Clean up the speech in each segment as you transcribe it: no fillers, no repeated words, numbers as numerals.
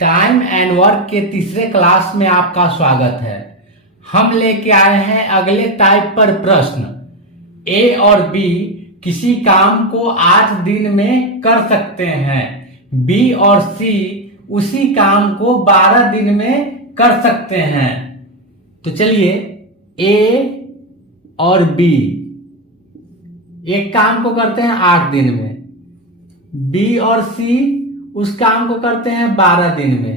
Time and work के तीसरे class में आपका स्वागत है। हम लेके आए हैं अगले टाइप पर प्रश्न। ए और बी किसी काम को 8 दिन में कर सकते हैं। बी और सी उसी काम को 12 दिन में कर सकते हैं। तो चलिए ए और बी एक काम को करते हैं 8 दिन में, बी और सी उस काम को करते हैं 12 दिन में।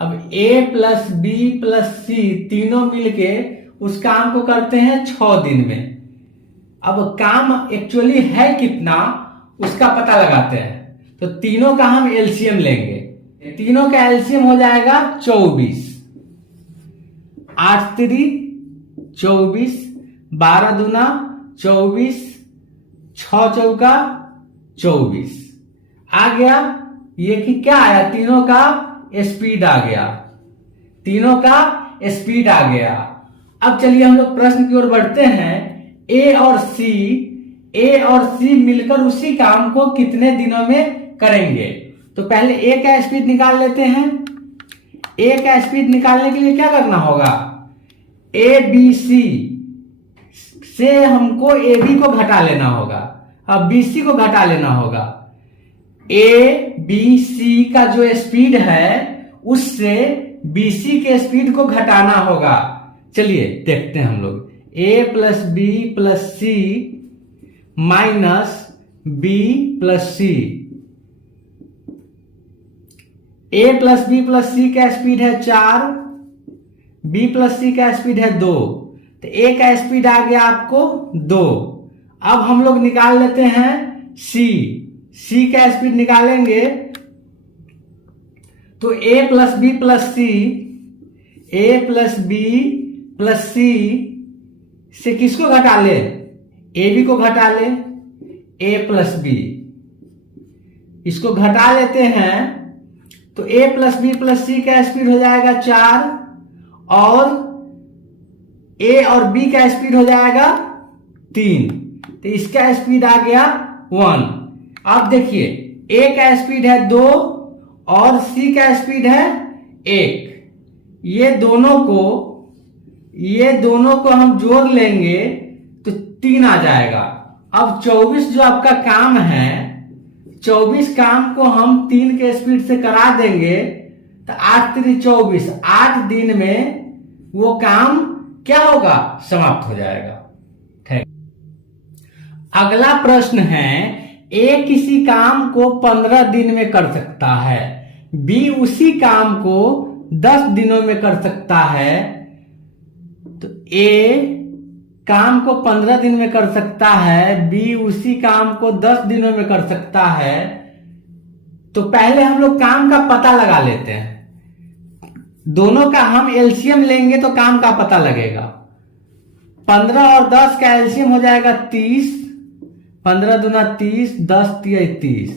अब ए प्लस बी प्लस सी तीनों मिलके उस काम को करते हैं 6 दिन में। अब काम एक्चुअली है कितना उसका पता लगाते हैं। तो तीनों का हम एलसीएम लेंगे। तीनों का एलसीएम हो जाएगा 24। 8 3 24, 12 दूना 24, 6 चौका 24 आ गया। ये कि क्या आया, तीनों का स्पीड आ गया, तीनों का स्पीड आ गया। अब चलिए हम लोग प्रश्न की ओर बढ़ते हैं। ए और सी मिलकर उसी काम को कितने दिनों में करेंगे। तो पहले ए का स्पीड निकाल लेते हैं। ए का स्पीड निकालने के लिए क्या करना होगा, ए बी सी से हमको ए बी को घटा लेना होगा, अब बी सी को घटा लेना होगा। ए बी सी का जो स्पीड है उससे बी सी के स्पीड को घटाना होगा। चलिए देखते हैं हम लोग। ए प्लस बी प्लस सी माइनस बी प्लस सी। ए प्लस बी प्लस सी का स्पीड है 4, बी प्लस सी का स्पीड है 2, तो ए का स्पीड आ गया आपको 2। अब हम लोग निकाल लेते हैं सी का स्पीड निकालेंगे तो ए प्लस बी प्लस सी, ए प्लस बी प्लस सी से किसको घटा ले, ए बी को घटा ले, ए प्लस बी इसको घटा लेते हैं तो ए प्लस बी प्लस सी का स्पीड हो जाएगा 4 और ए और बी का स्पीड हो जाएगा 3, तो इसका स्पीड आ गया 1। अब देखिए ए का स्पीड है 2 और सी का स्पीड है 1। ये दोनों को हम जोड़ लेंगे तो 3 आ जाएगा। अब 24 जो आपका काम है, 24 काम को हम 3 के स्पीड से करा देंगे तो 8 3 24, 8 दिन में वो काम क्या होगा, समाप्त हो जाएगा। अगला प्रश्न है, ए किसी काम को 15 दिन में कर सकता है, बी उसी काम को 10 दिनों में कर सकता है। तो ए काम को 15 दिन में कर सकता है, बी उसी काम को 10 दिनों में कर सकता है। तो पहले हम लोग काम का पता लगा लेते हैं। दोनों का हम एलसीएम लेंगे तो काम का पता लगेगा। 15 और 10 का एलसीएम हो जाएगा 30, 15 दूना 30, 10 3 30।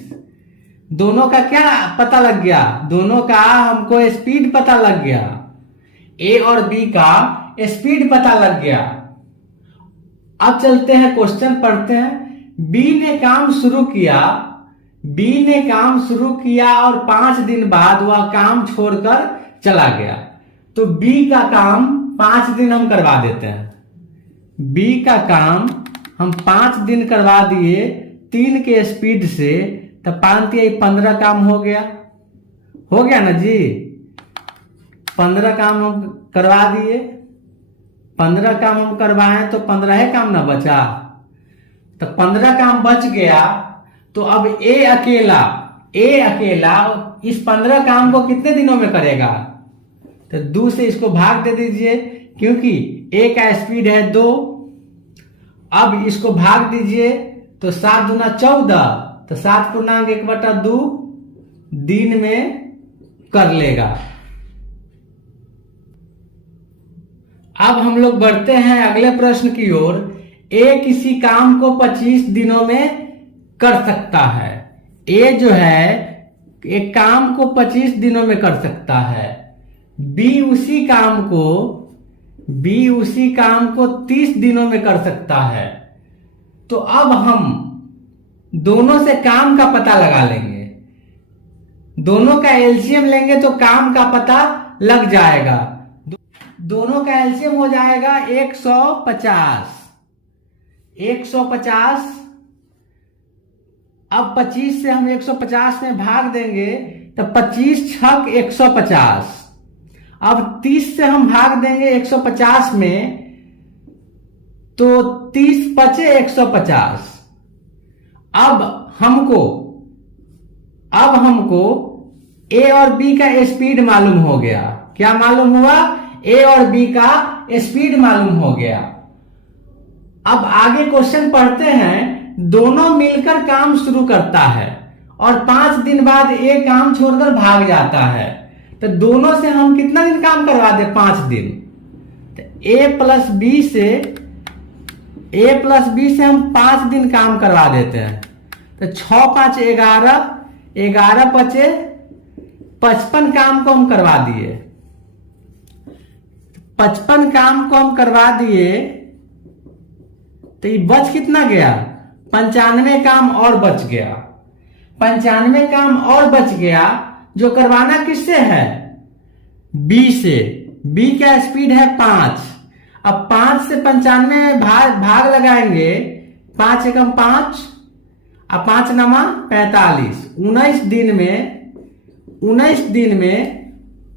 दोनों का क्या पता लग गया, दोनों का हमको स्पीड पता लग गया। ए और बी का स्पीड पता लग गया। अब चलते हैं क्वेश्चन पढ़ते हैं। बी ने काम शुरू किया और 5 दिन बाद वह काम छोड़कर चला गया। तो बी का काम 5 दिन हम करवा देते हैं। बी का काम हम 5 दिन करवा दिए 3 के स्पीड से, तो 5 3 15 काम हो गया ना जी। 15 काम हम करवा दिए, 15 काम हम करवाए तो 15 काम ना बचा, तो 15 काम बच गया। तो अब ए अकेला इस 15 काम को कितने दिनों में करेगा, तो 2 से इसको भाग दे दीजिए क्योंकि ए का स्पीड है 2। अब इसको भाग दीजिए तो 7 दूना 14, तो 7.1/2 दिन में कर लेगा। अब हम लोग बढ़ते हैं अगले प्रश्न की ओर। ए किसी काम को 25 दिनों में कर सकता है। ए जो है एक काम को 25 दिनों में कर सकता है, बी उसी काम को 30 दिनों में कर सकता है। तो अब हम दोनों से काम का पता लगा लेंगे। दोनों का एलसीएम लेंगे तो काम का पता लग जाएगा। दोनों का एलसीएम हो जाएगा 150। 150 अब 25 से हम 150 में भाग देंगे तो 25 छक 150। अब 30 से हम भाग देंगे 150 में तो 30 बचे 150। अब हमको ए और बी का स्पीड मालूम हो गया। क्या मालूम हुआ? ए और बी का स्पीड मालूम हो गया। अब आगे क्वेश्चन पढ़ते हैं। दोनों मिलकर काम शुरू करता है और 5 दिन बाद ए काम छोड़कर भाग जाता है, तो दोनों से हम कितना दिन काम करवा दे? 5 दिन। तो ए प्लस बी से हम 5 दिन काम करवा देते हैं। तो 6 5 11, 11 बचे 55 काम को हम करवा दिए। 55 काम को हम करवा दिए तो ये बच कितना गया? 95 काम और बच गया। 95 काम और बच गया जो करवाना किससे है? बी से। बी का स्पीड है 5। अब 5 से 95 में भाग लगाएंगे। 5 एकम 5 और 5 नमा 45। 19 दिन में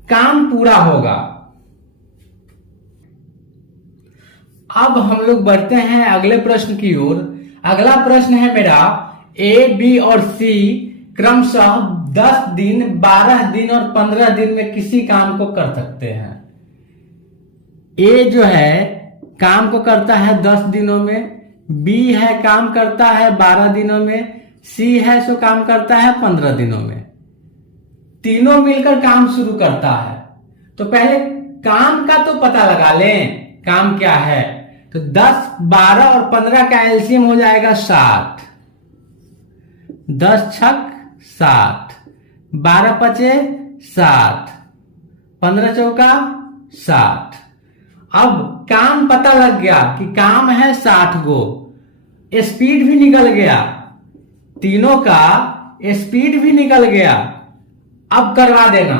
काम पूरा होगा। अब हम लोग बढ़ते हैं अगले प्रश्न की ओर। अगला प्रश्न है मेरा, ए, बी और सी क्रमशः 10 दिन, 12 दिन और 15 दिन में किसी काम को कर सकते हैं। ए जो है काम को करता है 10 दिनों में, बी है काम करता है 12 दिनों में, सी है सो काम करता है 15 दिनों में। तीनों मिलकर काम शुरू करता है। तो पहले काम का तो पता लगा लें, काम क्या है। तो 10, 12 और 15 का एलसीएम हो जाएगा 60। 10 छक 60, 12 पचे 60, 15 चौका 60। अब काम पता लग गया कि काम है 60 गो। स्पीड भी निकल गया, तीनों का स्पीड भी निकल गया। अब करवा देना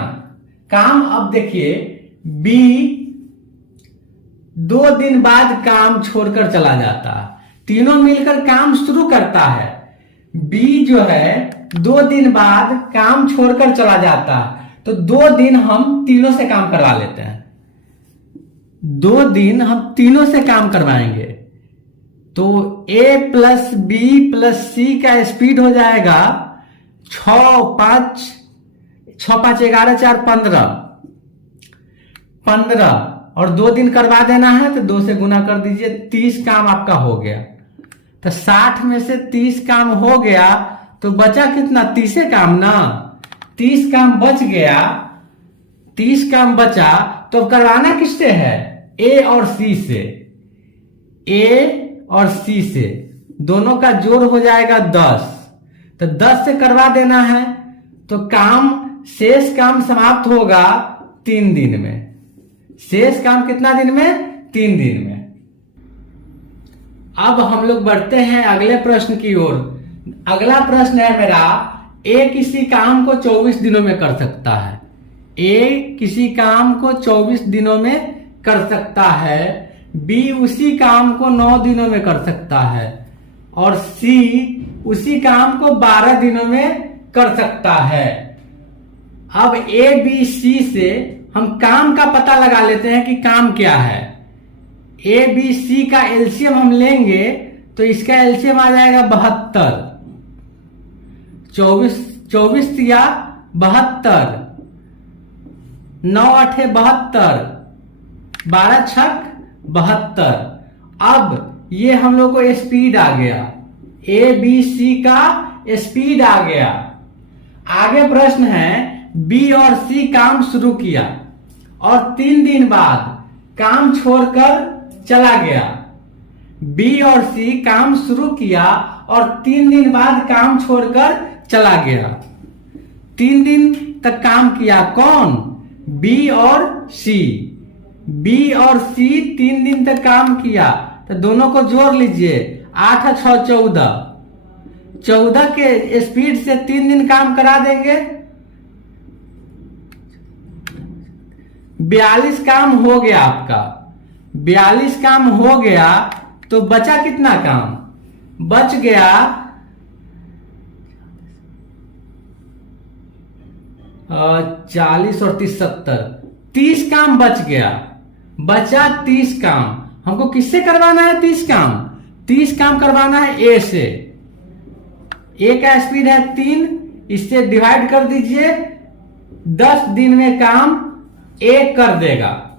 काम। अब देखिए बी 2 दिन बाद काम छोड़कर चला जाता है। तीनों मिलकर काम शुरू करता है। बी जो है 2 दिन बाद काम छोड़कर चला जाता है, तो 2 दिन हम तीनों से काम करवा लेते हैं। 2 दिन हम तीनों से काम करवाएंगे तो ए प्लस बी प्लस सी का स्पीड हो जाएगा 6 5 11 4 15 और 2 दिन करवा देना है तो 2 से गुना कर दीजिए। 30 काम आपका हो गया। तो 60 में से 30 काम हो गया तो बचा कितना? 30 काम ना। 30 काम बच गया, 30 काम बचा तो करवाना किससे है? ए और सी से। ए और सी से दोनों का जोड़ हो जाएगा 10। तो 10 से करवा देना है तो शेष काम समाप्त होगा 3 दिन में। शेष काम कितना दिन में? 3 दिन में। अब हम लोग बढ़ते हैं अगले प्रश्न की ओर। अगला प्रश्न है मेरा, ए किसी काम को 24 दिनों में कर सकता है। ए किसी काम को 24 दिनों में कर सकता है, बी उसी काम को 9 दिनों में कर सकता है और सी उसी काम को 12 दिनों में कर सकता है। अब ए बी सी से हम काम का पता लगा लेते हैं कि काम क्या है। ए बी सी का एलसीएम हम लेंगे तो इसका एलसीएम आ जाएगा 72। 24 या 72, 9 8 72, 12 छक 72। अब ये हम लोग को स्पीड आ गया, ए बी सी का स्पीड आ गया। आगे प्रश्न है, बी और सी काम शुरू किया और 3 दिन बाद काम छोड़कर चला गया। बी और सी काम शुरू किया और 3 दिन बाद काम छोड़कर चला गया। 3 दिन तक काम किया कौन? बी और सी। बी और सी 3 दिन तक काम किया तो दोनों को जोड़ लीजिए। 8 और 6 14। 14 के स्पीड से 3 दिन काम करा देंगे 42 काम हो गया आपका, 42 काम हो गया, तो बचा कितना काम? बच गया 40 और 30 70, 30 काम बच गया, बचा 30 काम। हमको किससे करवाना है 30 काम? 30 काम करवाना है ए से। ए का स्पीड है 3, इससे डिवाइड कर दीजिए, 10 दिन में काम ए कर देगा।